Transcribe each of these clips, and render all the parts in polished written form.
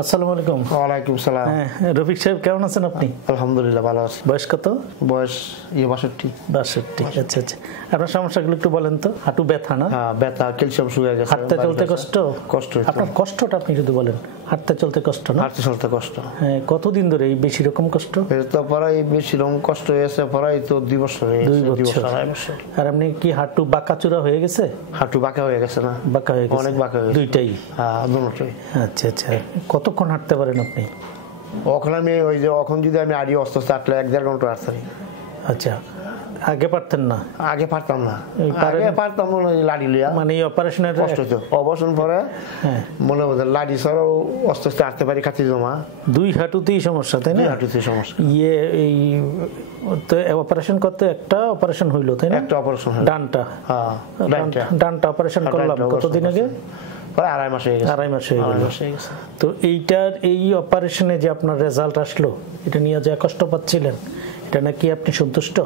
আসসালামু আলাইকুম। ওয়ালাইকুম সালাম। রফিক সাহেব কেমন আছেন আপনি? আলহামদুলিল্লাহ ভালো আছি। বয়স কত? বয়স 62। আচ্ছা আচ্ছা, আপনার সমস্যাগুলো একটু বলেন তো। হাঁটু ব্যথা না? হ্যাঁ, ব্যথা, ক্যালসিয়াম শুকিয়ে গেছে, হাঁটতে চলতে কষ্ট। আপনার কষ্টটা আপনি যদি বলেন। হাঁটতে চলতে কষ্ট না? হাঁটতে চলতে কষ্ট। হ্যাঁ, কতদিন ধরে এই বেশি রকম কষ্ট? তো প্রায় বেশি রকম কষ্ট হয়েছে প্রায় তো 2 বছর। 2 বছর। আর আপনি কি হাঁটু বাঁকাচূড়া হয়ে গেছে? হাঁটু বাঁকা হয়ে গেছে না? বাঁকা হয়ে গেছে, অনেক বাঁকা হয়ে গেছে। দুইটাই? হ্যাঁ, দুটোই। আচ্ছা আচ্ছা, কতক্ষণ হাঁটতে পারেন আপনি? ওখানে আমি এখন যদি আমি আড়ি অস্ত হাঁটলে 1-1.5 ঘন্টা হাঁটতে পারি। আচ্ছা, আগে পারতেন না? আগে পারতাম না, পারতাম না লাড়ি লিয়া। মানে এই কষ্ট হতো। অবসর পরে মনে হতো লাড়ি ছাড়াও অস্ত হাঁটতে পারি, খাতি জমা। 2 হাঁটুতেই সমস্যা, তাই না? হাঁটুতেই সমস্যা। এই তো অপারেশন করতে একটা অপারেশন হইলো, তাই না? একটা অপারেশন। ডানটা? হ্যাঁ, ডানটা অপারেশন করলাম কতদিন আগে? প্রায় 2.5 মাস হয়ে গেছে। 2.5 মাস হয়ে গেল। তো এই অপারেশনে যে আপনার রেজাল্ট আসলো, এটা নিয়ে যা কষ্ট পাচ্ছিলেন, এটা নাকি আপনি সন্তুষ্ট?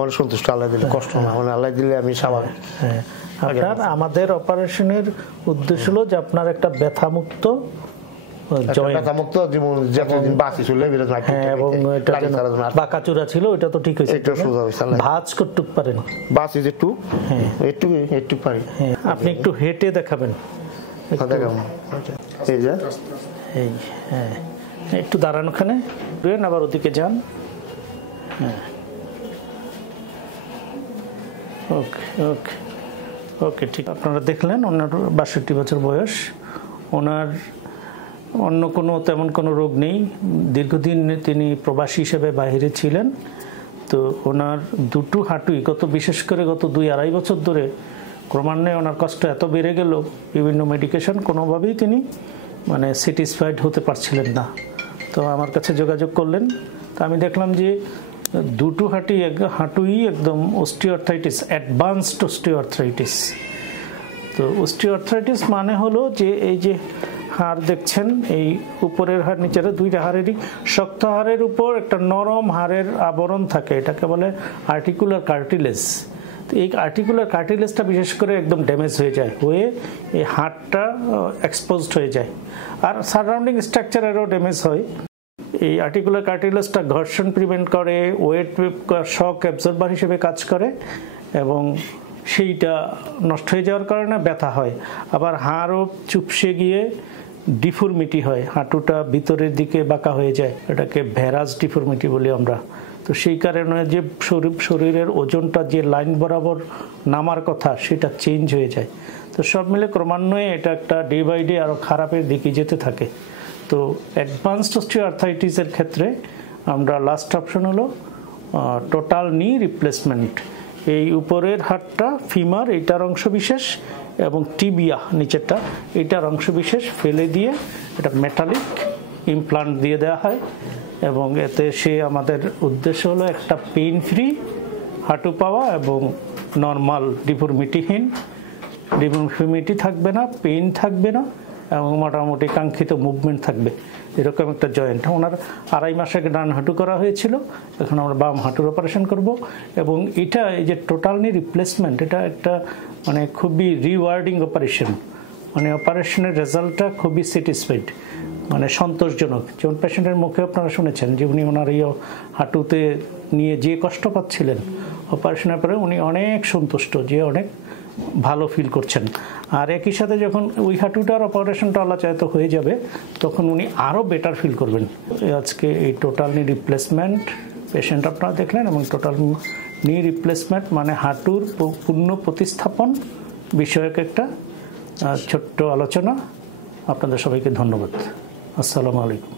অনেক সন্তুষ্ট। আল্লাহ দিলে কষ্ট না, আল্লাহ দিলে আমি স্বাভাবিক। হ্যাঁ, আপনার আমাদের অপারেশনের উদ্দেশ্য হলো যে আপনার একটা ব্যথামুক্ত বাঁকাচূড়া ছিল, ওটা তো ঠিক হয়েছে। ভাঁজ করতে পারেন? একটু পারি। আপনি একটু হেঁটে দেখাবেন। একটু দাঁড়ান ওখানে, আবার ওদিকে যান। হ্যাঁ, ওকে ওকে ওকে, ঠিক। আপনারা দেখলেন ওনার 62 বছর বয়স। ওনার অন্য তেমন কোনো রোগ নেই। দীর্ঘদিন তিনি প্রবাসী হিসেবে বাইরে ছিলেন। তো ওনার দুটো হাঁটুই বিশেষ করে গত 2-2.5 বছর ধরে ক্রমান্বয়ে ওনার কষ্ট এত বেড়ে গেল, বিভিন্ন মেডিকেশন, কোনোভাবেই তিনি স্যাটিসফাইড হতে পারছিলেন না। তো আমার কাছে যোগাযোগ করলেন। তো আমি দেখলাম যে দুটো হাঁটুই একদম অস্টিওআর্থ্রাইটিস, অ্যাডভান্সড অস্টিওআর্থ্রাইটিস। তো অস্টিওআর্থ্রাইটিস মানে হলো যে এই যে হাড় দেখছেন, এই উপরের হাড়, নিচের 2টা হাড়েরই শক্ত হাড়ের উপর একটা নরম হাড়ের আবরণ থাকে, এটাকে বলে আর্টিকুলার কার্টিলেজ। তো এই আর্টিকুলার কার্টিলেজটা বিশেষ করে একদম ড্যামেজ হয়ে যায়, এই হাড়টা এক্সপোজড হয়ে যায়। আর সারাউন্ডিং স্ট্রাকচারেরও ড্যামেজ হয়। এই আর্টিকুলার কার্টিলেজটা ঘর্ষণ প্রিভেন্ট করে, ওয়েট শক অ্যাবজর্বার হিসেবে কাজ করে, এবং সেইটা নষ্ট হয়ে যাওয়ার কারণে ব্যথা হয়। আবার হাড়ও চুপসে গিয়ে ডিফর্মিটি হয়, হাঁটুটা ভিতরের দিকে বাঁকা হয়ে যায়, এটাকে ভ্যারাস ডিফর্মিটি বলি আমরা। তো সেই কারণে যে শরীরের ওজনটা যে লাইন বরাবর নামার কথা, সেটা চেঞ্জ হয়ে যায়। তো সব মিলে ক্রমান্বয়ে এটা একটা ডে বাই ডে আরও খারাপের দিকে যেতে থাকে। তো অ্যাডভান্সড অস্টিওআর্থ্রাইটিসের ক্ষেত্রে আমরা লাস্ট অপশন হলো টোটাল নি রিপ্লেসমেন্ট। এই উপরের হাড়টা, ফিমার, এইটার অংশ বিশেষ, এবং টিবিয়া নিচেরটা, এইটার অংশ বিশেষ ফেলে দিয়ে এটা মেটালিক ইমপ্লান্ট দিয়ে দেওয়া হয়। এবং এতে আমাদের উদ্দেশ্য হলো একটা পেইন ফ্রি হাঁটু পাওয়া এবং নর্মাল ডিফর্মিটি থাকবে না, পেইন থাকবে না, এবং মোটামুটি কাঙ্ক্ষিত মুভমেন্ট থাকবে, এরকম একটা জয়েন্ট। ওনার 2.5 মাস আগে ডান হাঁটু করা হয়েছিল, এখন আমরা বাম হাঁটুর অপারেশন করব। এবং এটা এই যে টোটাল নি রিপ্লেসমেন্ট, এটা একটা খুবই রিওয়ার্ডিং অপারেশন। অপারেশনের রেজাল্টটা খুবই স্যাটিসফাইড, সন্তোষজনক। যেমন পেশেন্টের মুখে আপনারা শুনেছেন যে উনি ওনার এই হাঁটুতে নিয়ে যে কষ্ট পাচ্ছিলেন, অপারেশনের পরে উনি অনেক সন্তুষ্ট, যে অনেক ভালো ফিল করছেন। আর একই সাথে যখন ওই হাঁটুটার অপারেশনটা আল্লাহ চায় তো হয়ে যাবে, তখন উনি আরও বেটার ফিল করবেন। আজকে এই টোটাল নি রিপ্লেসমেন্ট পেশেন্ট আপনারা দেখলেন, এবং টোটাল নি রিপ্লেসমেন্ট হাঁটুর পূর্ণ প্রতিস্থাপন বিষয়ক একটা ছোট্ট আলোচনা। আপনাদের সবাইকে ধন্যবাদ। আসসালামু আলাইকুম।